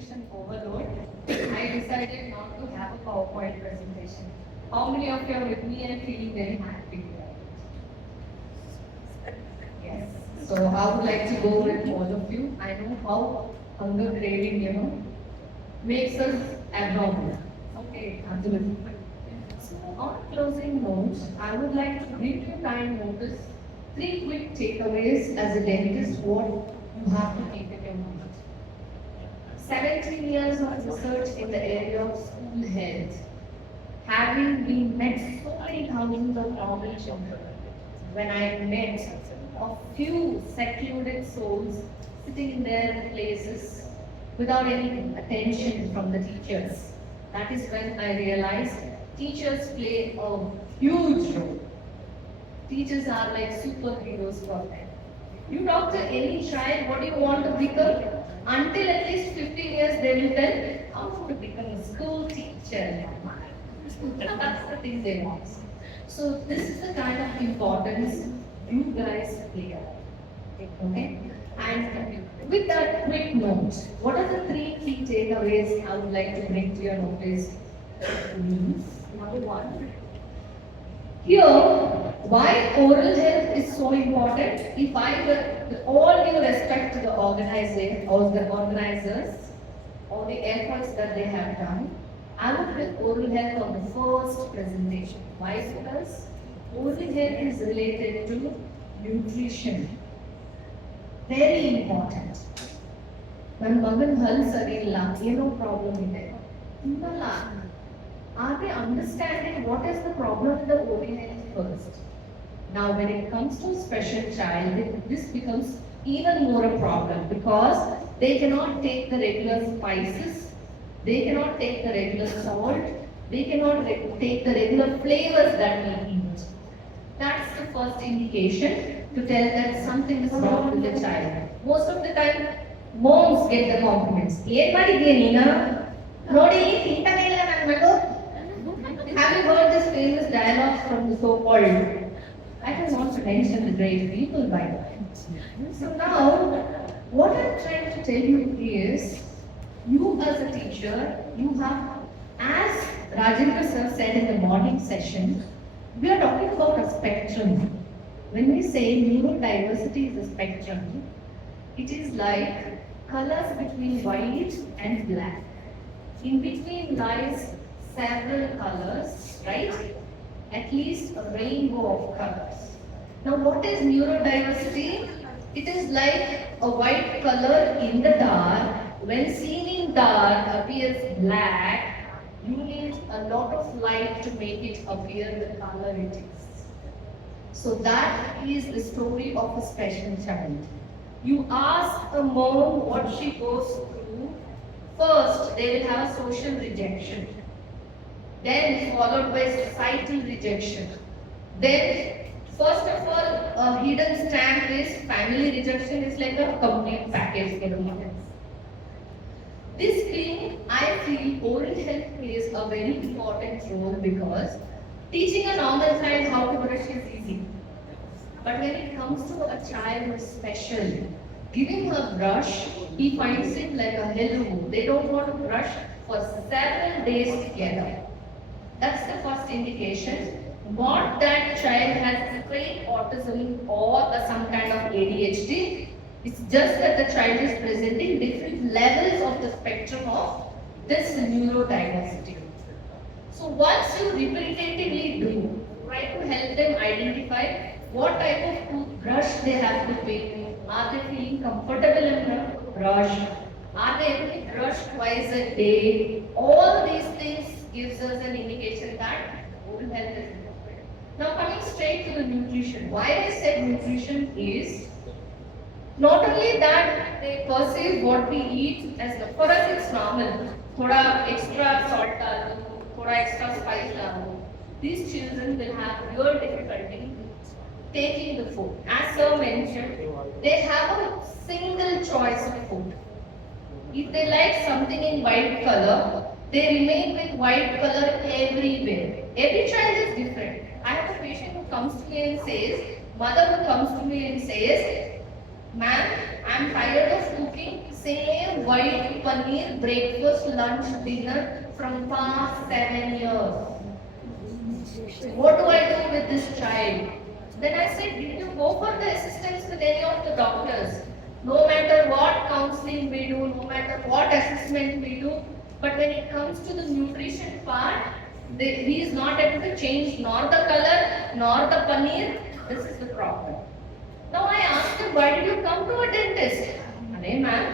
information overload, I decided not to have a PowerPoint presentation. How many of you are with me and feeling very happy? Yes. So I would like to go with all of you. I know how hunger craving, makes us abnormal. Okay, absolutely. So on closing notes, I would like to brief you time notice three quick takeaways as a dentist what you have to keep in your mind. 17 years of research in the area of school health, having been met so many thousands of normal children, when I met a few secluded souls sitting in their places without any attention from the teachers, that is when I realized teachers play a huge role. Teachers are like superheroes for them. You talk to any child, what do you want to become? Until at least 15 years, they will tell, how to become a school teacher. That's the thing they want. So this is the kind of importance you guys play. Okay? And with that quick note, what are the three key takeaways I would like to bring to your notice? Number one, here, why oral health is so important? If I, with all due respect to the organizers or the efforts that they have done, I would put oral health on the first presentation. Why? Because oral health is related to nutrition. Very important. When Magan Hal Sarilla, no problem there. Are they understanding what is the problem with the oral health first? Now, when it comes to a special child, this becomes even more a problem because they cannot take the regular spices, they cannot take the regular salt, they cannot take the regular flavors that we eat. That's the first indication to tell that something is wrong with the child. Most of the time, moms get the compliments. Have you heard this famous dialogue from the so-called, I don't want to mention the great people by the way. So now, what I'm trying to tell you is, you as a teacher, you have, as Rajendra sir said in the morning session, we are talking about a spectrum. When we say neurodiversity is a spectrum, it is like colors between white and black. In between lies several colors, right? At least a rainbow of colors. Now, what is neurodiversity? It is like a white color in the dark. When seen in dark appears black, you need a lot of light to make it appear the color it is. So that is the story of a special child. You ask a mom what she goes through. First, they will have social rejection. Then followed by societal rejection. Then, first of all, a hidden stamp is family rejection is like a complete package. This being, I feel oral health plays a very important role because teaching a normal child how to brush is easy. But when it comes to a child who is special, giving her brush, he finds it like a hell. They don't want to brush for several days together. That's the first indication. Not that child has straight autism or some kind of ADHD. It's just that the child is presenting different levels of the spectrum of this neurodiversity. So once you repetitively do, try to help them identify what type of toothbrush they have to pick. Are they feeling comfortable in the brush? Are they able to brush twice a day? All these things gives us an indication that oral health is important. Now coming straight to the nutrition. Why I said nutrition is not only that they perceive what we eat as for us it's normal. Thoda extra salt डाल दो, thoda extra spice डाल दो. These children will have real difficulty taking the food. As sir mentioned, they have a single choice of food. If they like something in white color, they remain with white color everywhere. Every child is different. I have a patient who comes to me and says, mother who comes to me and says, ma'am, I'm tired of cooking Same white paneer breakfast, lunch, dinner from past 7 years. What do I do with this child? Then I said, did you go for the assistance with any of the doctors? No matter what counseling we do, no matter what assessment we do, but when it comes to the nutrition part, he is not able to change nor the color, nor the paneer. This is the problem. Now I asked him, why did you come to a dentist? अरे ma'am,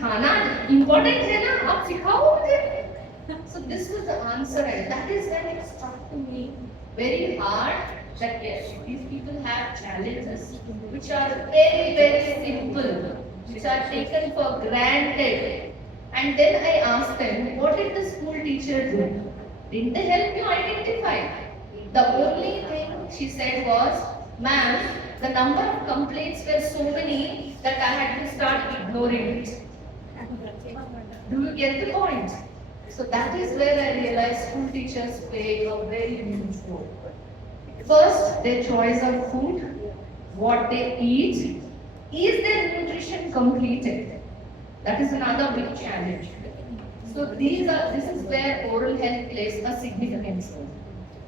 खाना important है ना, आप सिखाओ मुझे. So this was the answer, and that is when it struck to me very hard that yes, these people have challenges which are very, very simple, which are taken for granted. And then I asked them, what did the school teacher do? Didn't they help you identify? The only thing she said was, ma'am, the number of complaints were so many that I had to start ignoring it. Do you get the point? So that is where I realized school teachers play a very huge role. First, their choice of food, what they eat, is their nutrition completed? That is another big challenge. So this is where oral health plays a significant role.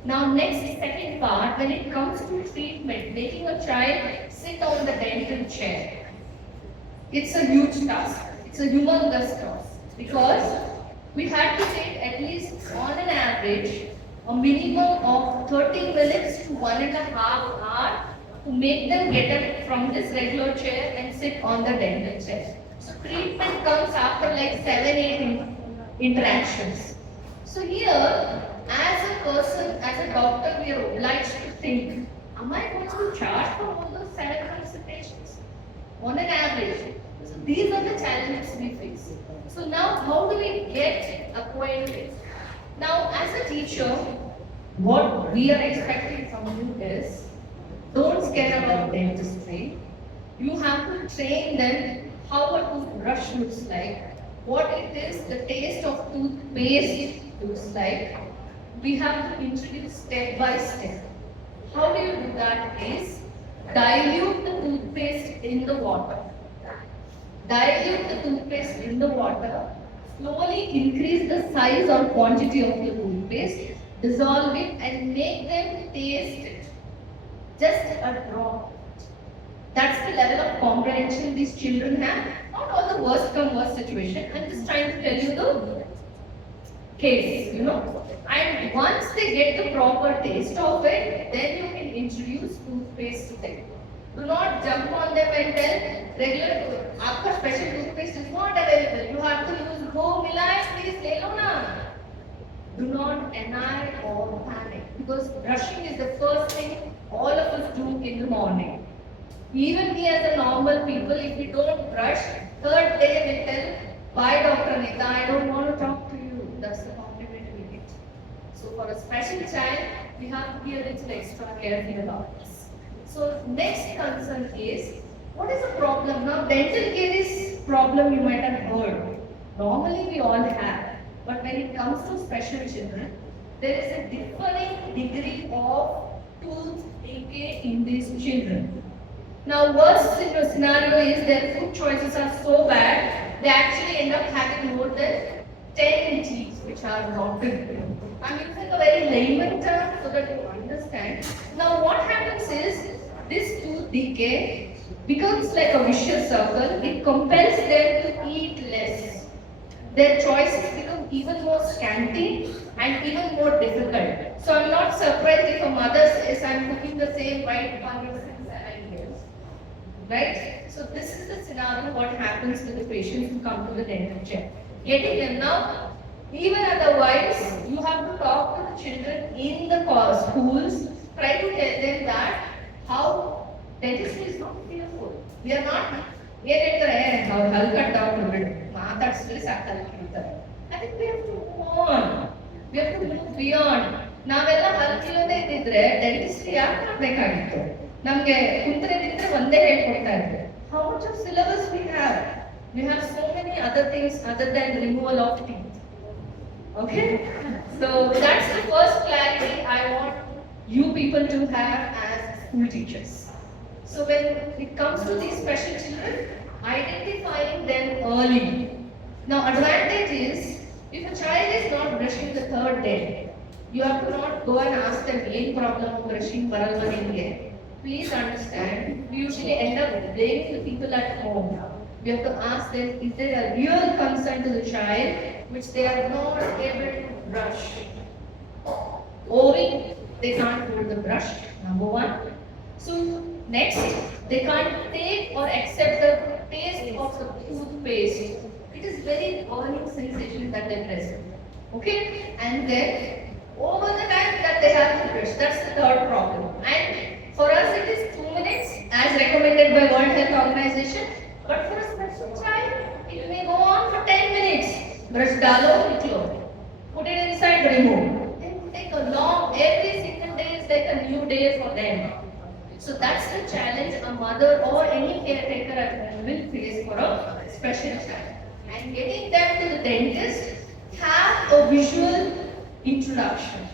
Now next, second part, when it comes to treatment, making a child sit on the dental chair. It's a huge task. It's a humongous task because we had to take at least on an average a minimum of 30 minutes to 1.5 hours to make them get up from this regular chair and sit on the dental chair. So treatment comes after like 7-8 interactions. So here, as a person, as a doctor, we are obliged to think, am I going to charge for all those 7 consultations? On an average. So these are the challenges we face. So now how do we get acquainted? Now as a teacher, what we are expecting from you is, don't scare about dentistry. You have to train them how a toothbrush looks like, what it is, the taste of toothpaste looks like. We have to introduce step by step. How do you do that is, dilute the toothpaste in the water. Dilute the toothpaste in the water, slowly increase the size or quantity of the toothpaste, dissolve it and make them taste it. Just a drop. That's the level of comprehension these children have. Not all the worst come worst situation. I'm just trying to tell you the case, And once they get the proper taste of it, then you can introduce toothpaste to them. Do not jump on them and tell regular, आपका special toothpaste is not available. You have to use Go Milai, please ले लो ना. Do not deny or panic because brushing is the first thing all of us do in the morning. Even we as a normal people, if we don't brush, third day we tell, bye Dr. Anitha, I don't want to talk to you. That's the compliment we get. So for a special child, we have to be a little extra careful about this. So next concern is, what is the problem? Now dental caries problem you might have heard. Normally we all have. But when it comes to special children, there is a differing degree of tooth decay in these children. Now worst scenario is their food choices are so bad, they actually end up having more than 10 teeth which are rotten. I'm using a very layman term so that you understand. Now what happens is, this tooth decay becomes like a vicious circle. It compels them to eat less. Their choices become even more scanty and even more difficult. So I'm not surprised if a mother says, I'm cooking the same white paneer since 7 years. Right? So this is the scenario what happens to the patients who come to the dental chair. Getting them now, even otherwise, you have to talk to the children in the schools, try to tell them that how dentistry is not fearful. We are not, I'll cut down a bit. I think we have to move on. We have to move beyond. ನಾವೆಲ್ಲ ಹಲ್ಕಿಲೋದೇ ಇದ್ದಿದ್ರೆ dentistry ಯಾಕೆ ಮಾಡಬೇಕಾಗಿತ್ತು? ನಮಗೆ ಕುಂತ್ರೆದಿದ್ರೆ ಒಂದೇ ಹೇಳ್ಕೊಡ್ತಾ ಇದ್ರು. How much of syllabus we have? We have so many other things other than removal of teeth. Okay? So that's the first clarity I want you people to have as school teachers. So when it comes to these special children, identifying them early. Now, advantage is if a child is not brushing the third day, you have to not go and ask them any problem of brushing baral banenge. Please understand, we usually end up blaming the people at home. We have to ask them, is there a real concern to the child which they are not able to brush? Owing, they can't hold the brush, number one. So next, they can't take or accept the taste of the toothpaste. It is very burning sensation that they present. Okay? And then over the time that they have to brush, that's the third problem. And for us it is 2 minutes as recommended by World Health Organization. But for a special child, it may go on for 10 minutes. Brush dalo, niklo. Put it inside, remove. It take a long, every single day is like a new day for them. So that's the challenge a mother or any caretaker at home will face for a special child. And getting them to the dentist, have a visual introduction.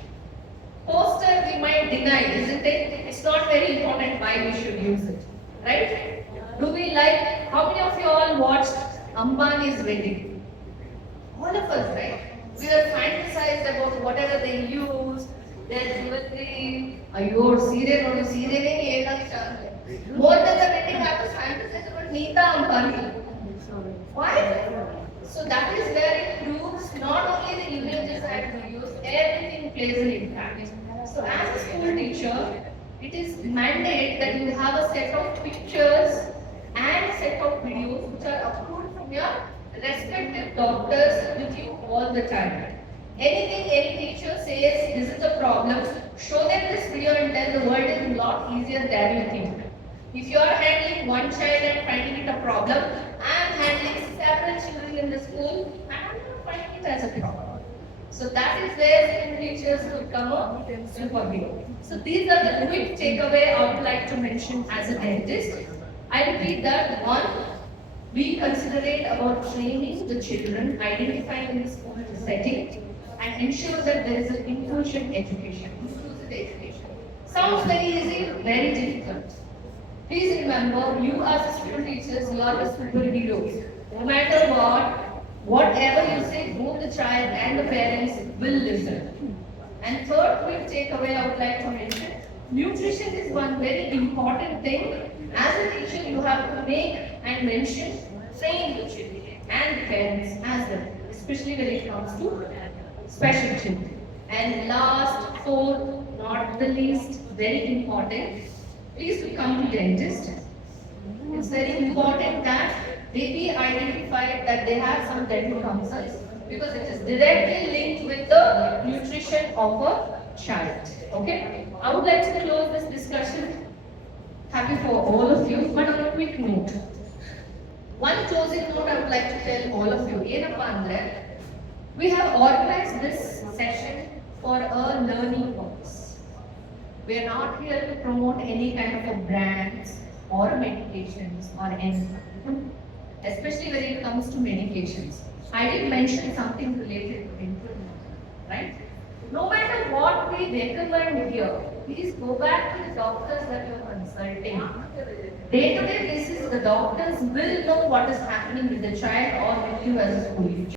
Poster we might deny, isn't it? It's not very important why we should use it. Right? Do we like, how many of you all watched Ambani's wedding? All of us, right? We are fantasized about whatever they use, their jewelry, your serial or serial. More than the wedding, I was fantasized about Anitha Ambani. Why? So that is where it proves not only the images that we use, everything plays an impact. So as a school teacher, it is mandate that you have a set of pictures and set of videos which are approved from your respective doctors with you all the time. Anything any teacher says, this is the problem, show them this video and tell the world is a lot easier than you think. If you are handling one child and finding it a problem, I am handling several children in the school and I am not finding it as a problem. So that is where school teachers will come up superhero. So these are the quick takeaway I would like to mention as a dentist. I repeat that. One, be considerate about training the children, identifying in the school setting, and ensure that there is an inclusive education. Sounds very easy, very difficult. Please remember, you as a school teachers, you are the superheroes. No matter what, whatever you say, both the child and the parents will listen. And third quick takeaway I would like to mention, nutrition is one very important thing. As a teacher, you have to make and mention, train the children and the parents as well, especially when it comes to special children. And last, fourth, not the least, very important, please come to dentist. It's very important that they be identified that they have some dental concerns because it is directly linked with the nutrition of a child. Okay? I would like to close this discussion. Happy for all of you, but on a quick note. One closing note I would like to tell all of you. We have organized this session for a learning purpose. We are not here to promote any kind of a brands or medications or anything, especially when it comes to medications. I did mention something related to dental, right? No matter what we recommend here, please go back to the doctors that you are consulting. Day-to-day basis, the doctors will know what is happening with the child or with you as a school teacher.